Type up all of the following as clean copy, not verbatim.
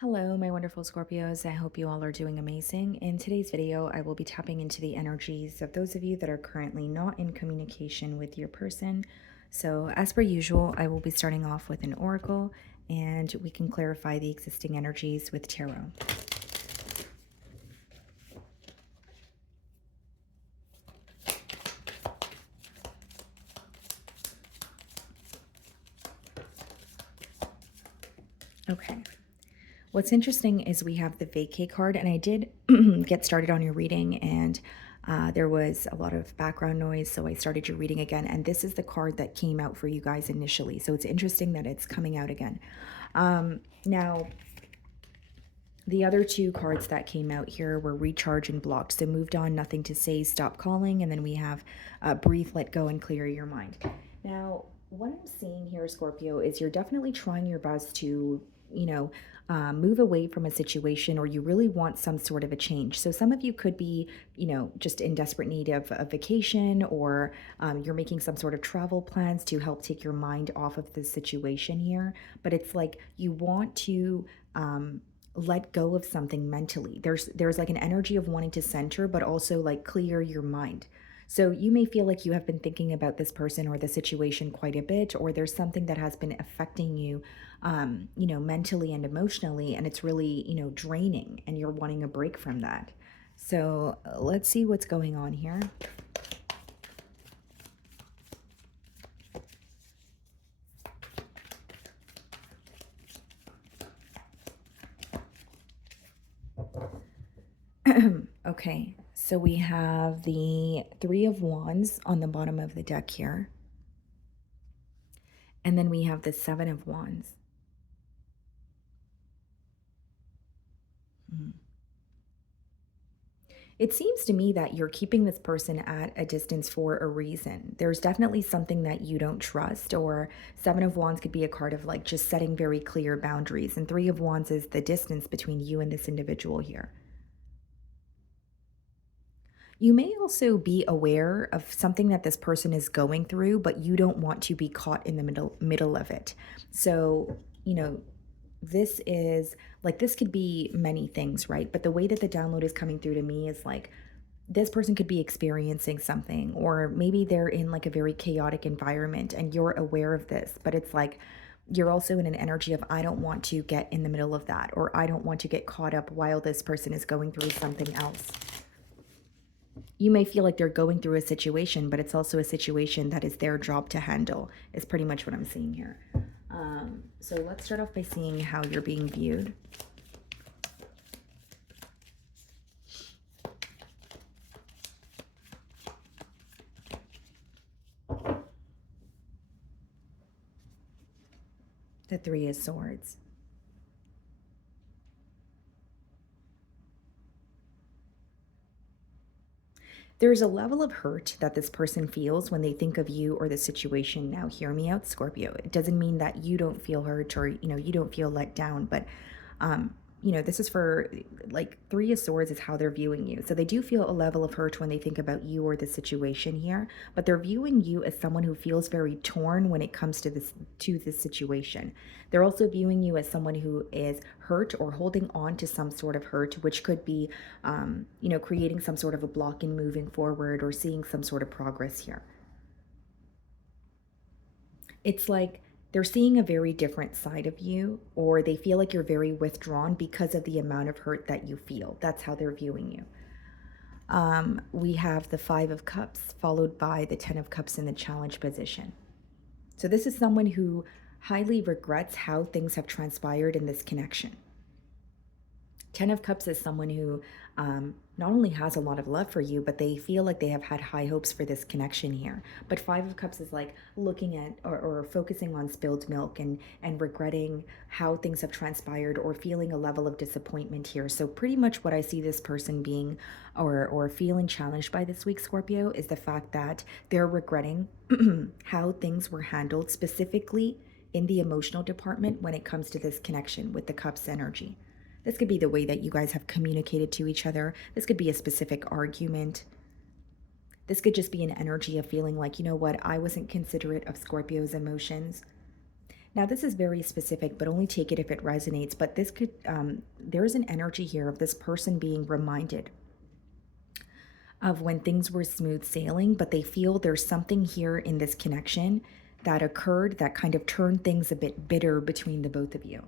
Hello, my wonderful Scorpios. I hope you all are doing amazing. In today's video, I will be tapping into the energies of those of you that are currently not in communication with your person. So, as per usual, I will be starting off with an oracle and we can clarify the existing energies with tarot. Okay. What's interesting is we have the vacate card, and I did get started on your reading, and there was a lot of background noise, so I started your reading again. And this is the card that came out for you guys initially, so it's interesting that it's coming out again. Now, the other two cards that came out here were recharge and blocked. So moved on, nothing to say, stop calling, and then we have breathe, let go, and clear your mind. Now, what I'm seeing here, Scorpio, is you're definitely trying your best to, move away from a situation, or you really want some sort of a change. So some of you could be, just in desperate need of a vacation, or you're making some sort of travel plans to help take your mind off of the situation here. But it's like you want to let go of something mentally. There's like an energy of wanting to center, but also like clear your mind. So you may feel like you have been thinking about this person or the situation quite a bit, or there's something that has been affecting you, mentally and emotionally, and it's really, draining, and you're wanting a break from that. So let's see what's going on here. Okay, so we have the Three of Wands on the bottom of the deck here. And then we have the Seven of Wands. Mhm. It seems to me that you're keeping this person at a distance for a reason. There's definitely something that you don't trust, or Seven of Wands could be a card of like just setting very clear boundaries. And Three of Wands is the distance between you and this individual here. You may also be aware of something that this person is going through, but you don't want to be caught in the middle of it. So, this is like this could be many things, right? But the way that the download is coming through to me is like this person could be experiencing something, or maybe they're in like a very chaotic environment and you're aware of this, but it's like you're also in an energy of I don't want to get in the middle of that, or I don't want to get caught up while this person is going through something else. You may feel like they're going through a situation, but it's also a situation that is their job to handle, is pretty much what I'm seeing here. So let's start off by seeing how you're being viewed. The Three of Swords. There's a level of hurt that this person feels when they think of you or the situation. Now, hear me out, Scorpio. It doesn't mean that you don't feel hurt, or, you don't feel let down, but this is for like Three of Swords is how they're viewing you. So they do feel a level of hurt when they think about you or the situation here, but they're viewing you as someone who feels very torn when it comes to this situation. They're also viewing you as someone who is hurt or holding on to some sort of hurt, which could be, creating some sort of a block in moving forward or seeing some sort of progress here. It's like they're seeing a very different side of you, or they feel like you're very withdrawn because of the amount of hurt that you feel. That's how they're viewing you. We have the Five of Cups followed by the Ten of Cups in the challenge position. So this is someone who highly regrets how things have transpired in this connection. Ten of Cups is someone who not only has a lot of love for you, but they feel like they have had high hopes for this connection here. But Five of Cups is like looking at or focusing on spilled milk and regretting how things have transpired, or feeling a level of disappointment here. So pretty much what I see this person being or feeling challenged by this week, Scorpio, is the fact that they're regretting how things were handled, specifically in the emotional department when it comes to this connection with the Cups energy. This could be the way that you guys have communicated to each other. This could be a specific argument. This could just be an energy of feeling like, you know what, I wasn't considerate of Scorpio's emotions. Now, this is very specific, but only take it if it resonates. But this could, there's an energy here of this person being reminded of when things were smooth sailing, but they feel there's something here in this connection that occurred that kind of turned things a bit bitter between the both of you.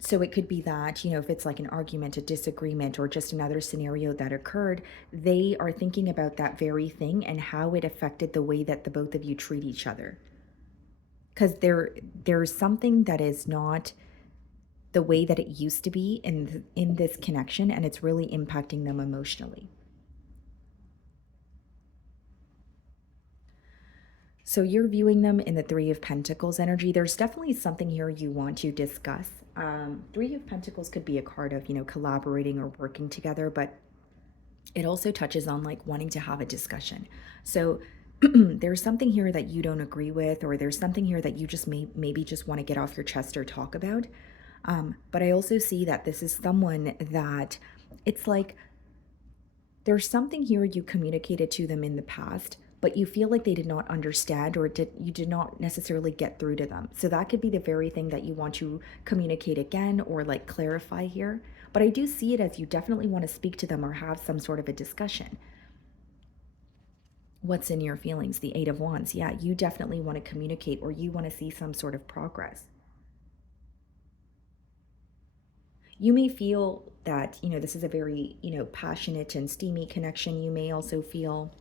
So it could be that, if it's like an argument, a disagreement, or just another scenario that occurred, they are thinking about that very thing and how it affected the way that the both of you treat each other. Because there's something that is not the way that it used to be in this connection, and it's really impacting them emotionally. So you're viewing them in the Three of Pentacles energy. There's definitely something here you want to discuss. Three of Pentacles could be a card of, collaborating or working together, but it also touches on like wanting to have a discussion. So there's something here that you don't agree with, or there's something here that you just maybe just want to get off your chest or talk about. But I also see that this is someone that it's like there's something here you communicated to them in the past, but you feel like they did not understand, or you did not necessarily get through to them. So that could be the very thing that you want to communicate again or like clarify here. But I do see it as you definitely want to speak to them or have some sort of a discussion. What's in your feelings? The Eight of Wands. Yeah, you definitely want to communicate, or you want to see some sort of progress. You may feel that, this is a very, passionate and steamy connection. You may also feel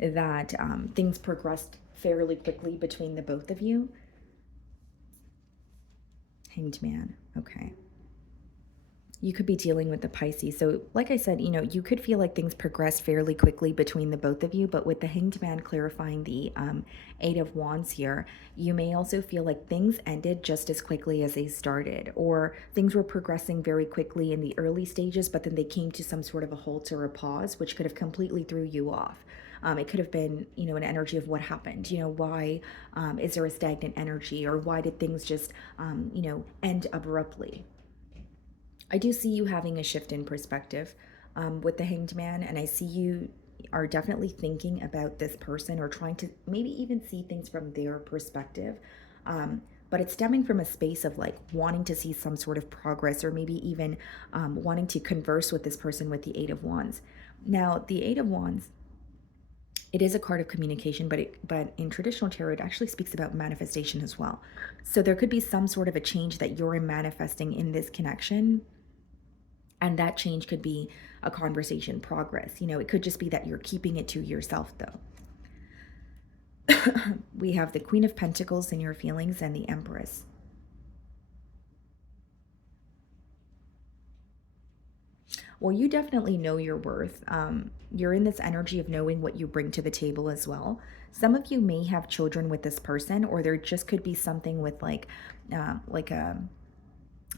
that things progressed fairly quickly between the both of you. Hanged Man. Okay. You could be dealing with the Pisces. So like I said, you could feel like things progress fairly quickly between the both of you, but with the Hanged Man clarifying the Eight of Wands here, you may also feel like things ended just as quickly as they started, or things were progressing very quickly in the early stages, but then they came to some sort of a halt or a pause, which could have completely threw you off. It could have been, an energy of what happened. Why is there a stagnant energy, or why did things just, end abruptly? I do see you having a shift in perspective with the Hanged Man, and I see you are definitely thinking about this person or trying to maybe even see things from their perspective. But it's stemming from a space of like wanting to see some sort of progress, or maybe even wanting to converse with this person with the Eight of Wands. Now, the Eight of Wands, it is a card of communication, but in traditional tarot, it actually speaks about manifestation as well. So there could be some sort of a change that you're manifesting in this connection, and that change could be a conversation progress. It could just be that you're keeping it to yourself, though. We have the Queen of Pentacles in your feelings and the Empress. Well, you definitely know your worth. You're in this energy of knowing what you bring to the table as well. Some of you may have children with this person, or there just could be something with like a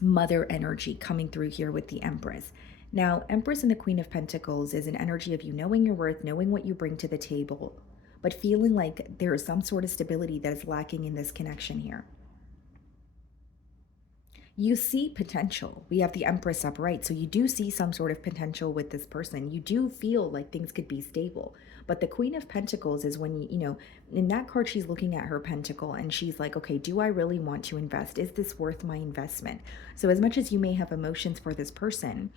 mother energy coming through here with the Empress. Now, Empress and the Queen of Pentacles is an energy of you knowing your worth, knowing what you bring to the table, but feeling like there is some sort of stability that is lacking in this connection here. You see potential. We have the Empress upright, so you do see some sort of potential with this person. You do feel like things could be stable. But the Queen of Pentacles is when, in that card, she's looking at her pentacle and she's like, okay, do I really want to invest? Is this worth my investment? So as much as you may have emotions for this person,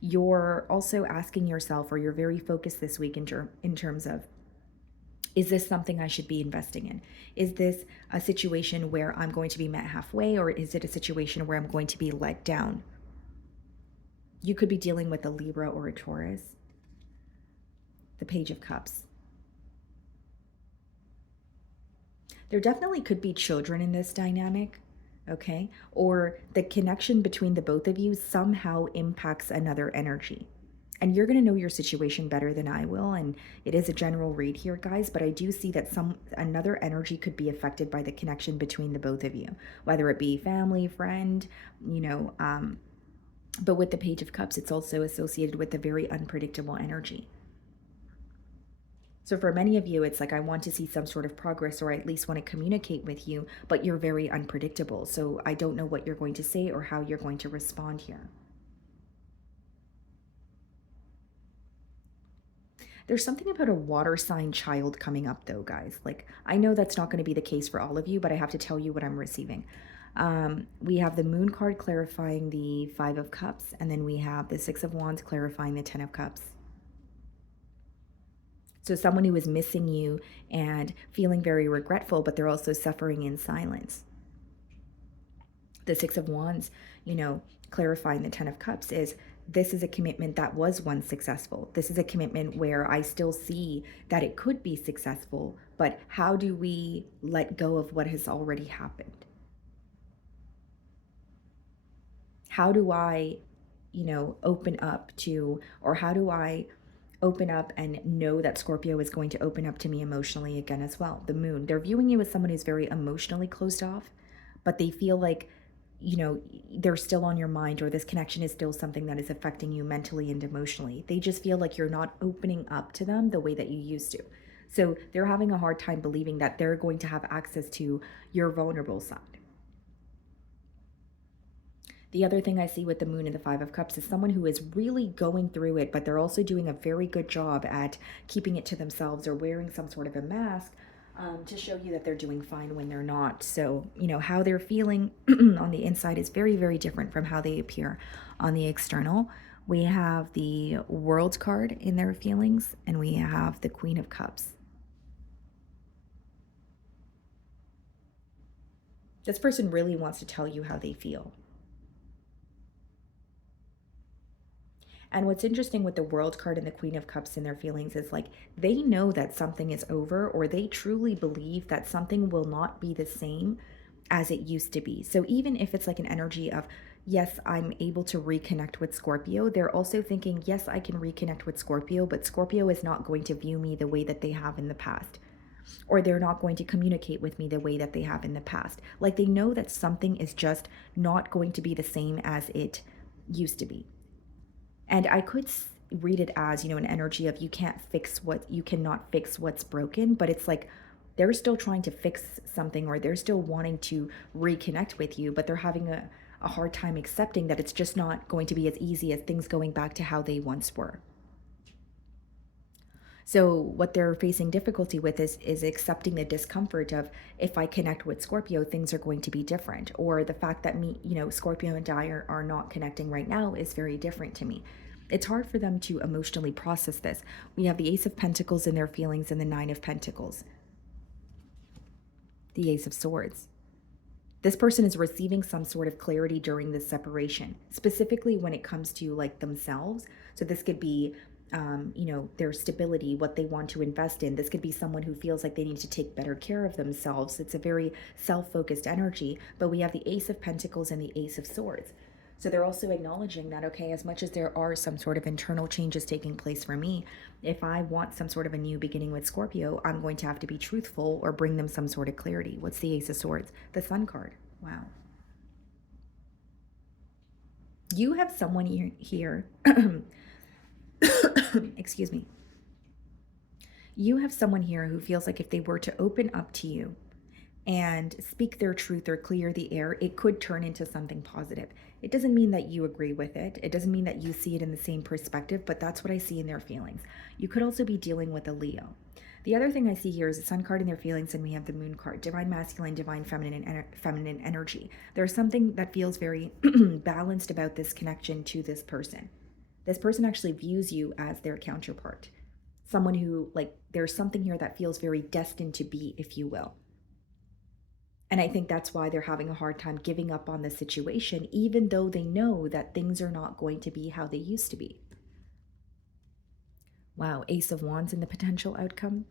you're also asking yourself, or you're very focused this week in terms of, is this something I should be investing in? Is this a situation where I'm going to be met halfway, or is it a situation where I'm going to be let down? You could be dealing with a Libra or a Taurus. The Page of Cups. There definitely could be children in this dynamic, okay? Or the connection between the both of you somehow impacts another energy. And you're going to know your situation better than I will, and it is a general read here, guys, but I do see that another energy could be affected by the connection between the both of you, whether it be family, friend, but with the Page of Cups, it's also associated with a very unpredictable energy. So for many of you, it's like, I want to see some sort of progress, or I at least want to communicate with you, but you're very unpredictable. So I don't know what you're going to say or how you're going to respond here. There's something about a water sign child coming up, though, guys. Like, I know that's not going to be the case for all of you, but I have to tell you what I'm receiving. We have the Moon card clarifying the Five of Cups, and then we have the Six of Wands clarifying the Ten of Cups. So someone who is missing you and feeling very regretful, but they're also suffering in silence. The Six of Wands, clarifying the Ten of Cups is, this is a commitment that was once successful. This is a commitment where I still see that it could be successful, but how do we let go of what has already happened? How do I, open up to, or how do I open up and know that Scorpio is going to open up to me emotionally again as well? The Moon, they're viewing you as someone who's very emotionally closed off, but they feel like, they're still on your mind, or this connection is still something that is affecting you mentally and emotionally. They just feel like you're not opening up to them the way that you used to. So they're having a hard time believing that they're going to have access to your vulnerable side. The other thing I see with the Moon and the Five of Cups is someone who is really going through it, but they're also doing a very good job at keeping it to themselves or wearing some sort of a mask to show you that they're doing fine when they're not. So, how they're feeling on the inside is very, very different from how they appear on the external. We have the World card in their feelings, and we have the Queen of Cups. This person really wants to tell you how they feel. And what's interesting with the World card and the Queen of Cups in their feelings is like they know that something is over, or they truly believe that something will not be the same as it used to be. So even if it's like an energy of, yes, I'm able to reconnect with Scorpio, they're also thinking, yes, I can reconnect with Scorpio, but Scorpio is not going to view me the way that they have in the past. Or they're not going to communicate with me the way that they have in the past. Like they know that something is just not going to be the same as it used to be. And I could read it as, an energy of you cannot fix what's broken, but it's like they're still trying to fix something, or they're still wanting to reconnect with you, but they're having a hard time accepting that it's just not going to be as easy as things going back to how they once were. So what they're facing difficulty with is accepting the discomfort of, if I connect with Scorpio, things are going to be different. Or the fact that me, Scorpio and I are not connecting right now is very different to me. It's hard for them to emotionally process this. We have the Ace of Pentacles in their feelings and the Nine of Pentacles. The Ace of Swords. This person is receiving some sort of clarity during this separation, specifically when it comes to like themselves. So this could be their stability, what they want to invest in. This could be someone who feels like they need to take better care of themselves. It's a very self-focused energy, but we have the Ace of Pentacles and the Ace of Swords. So they're also acknowledging that, okay, as much as there are some sort of internal changes taking place for me, if I want some sort of a new beginning with Scorpio, I'm going to have to be truthful or bring them some sort of clarity. What's the Ace of Swords? The Sun card. Wow. You have someone here excuse me. You have someone here who feels like if they were to open up to you and speak their truth or clear the air, it could turn into something positive. It doesn't mean that you agree with it. It doesn't mean that you see it in the same perspective, but that's what I see in their feelings. You could also be dealing with a Leo. The other thing I see here is the Sun card in their feelings, and we have the Moon card, divine masculine, divine feminine energy. There's something that feels very balanced about this connection to this person. This person actually views you as their counterpart. Someone who, like, there's something here that feels very destined to be, if you will. And I think that's why they're having a hard time giving up on the situation, even though they know that things are not going to be how they used to be. Wow, Ace of Wands in the potential outcome,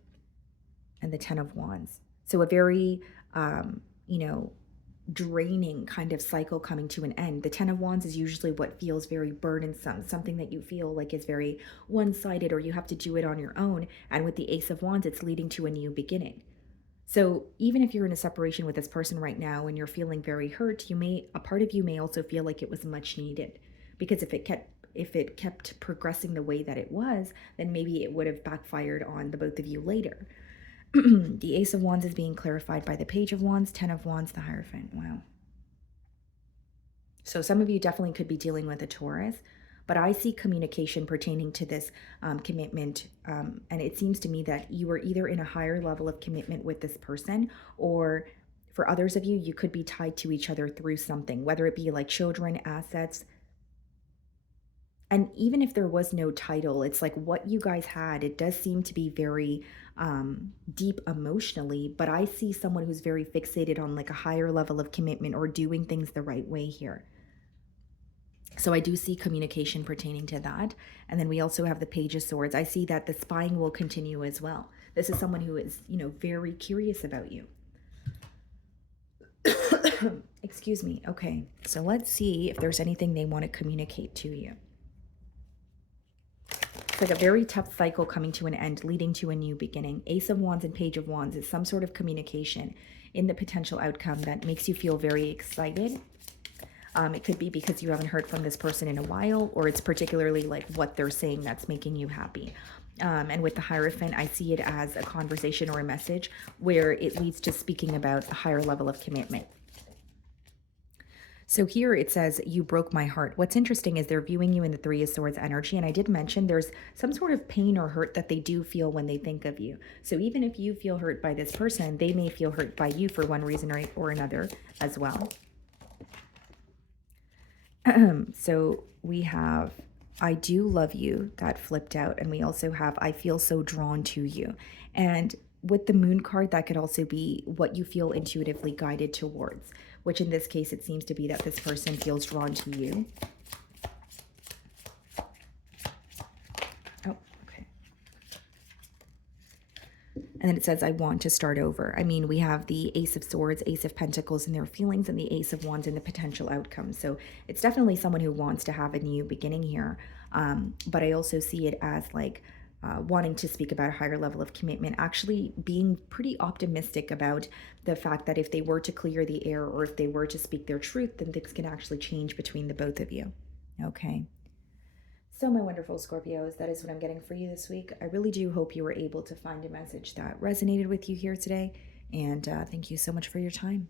and the Ten of Wands. So a very, draining kind of cycle coming to an end. The Ten of Wands is usually what feels very burdensome, something that you feel like is very one-sided, or you have to do it on your own. And with the Ace of Wands, it's leading to a new beginning. So even if you're in a separation with this person right now and you're feeling very hurt, a part of you may also feel like it was much needed, because if it kept progressing the way that it was, then maybe it would have backfired on the both of you later. The Ace of Wands is being clarified by the Page of Wands, Ten of Wands, the Hierophant. Wow. So some of you definitely could be dealing with a Taurus. But I see communication pertaining to this commitment. And it seems to me that you are either in a higher level of commitment with this person, or for others of you, you could be tied to each other through something, whether it be like children, assets. And even if there was no title, it's like what you guys had, it does seem to be very deep emotionally. But I see someone who's very fixated on like a higher level of commitment or doing things the right way here. So I do see communication pertaining to that. And then we also have the Page of Swords. I see that the spying will continue as well. This is someone who is, very curious about you. Excuse me. Okay, so let's see if there's anything they want to communicate to you. It's like a very tough cycle coming to an end, leading to a new beginning. Ace of Wands and Page of Wands is some sort of communication in the potential outcome that makes you feel very excited. It could be because you haven't heard from this person in a while, or it's particularly like what they're saying that's making you happy. And with the Hierophant, I see it as a conversation or a message where it leads to speaking about a higher level of commitment. So here it says, you broke my heart. What's interesting is they're viewing you in the Three of Swords energy. And I did mention there's some sort of pain or hurt that they do feel when they think of you. So even if you feel hurt by this person, they may feel hurt by you for one reason or another as well. So we have, I do love you, that flipped out. And we also have, I feel so drawn to you. And with the Moon card, that could also be what you feel intuitively guided towards, which in this case, it seems to be that this person feels drawn to you. Oh, okay. And then it says, I want to start over. I mean, we have the Ace of Swords, Ace of Pentacles and their feelings, and the Ace of Wands and the potential outcome. So it's definitely someone who wants to have a new beginning here. But I also see it as like, wanting to speak about a higher level of commitment, actually being pretty optimistic about the fact that if they were to clear the air or if they were to speak their truth, then things can actually change between the both of you. Okay. So my wonderful Scorpios, that is what I'm getting for you this week. I really do hope you were able to find a message that resonated with you here today. And thank you so much for your time.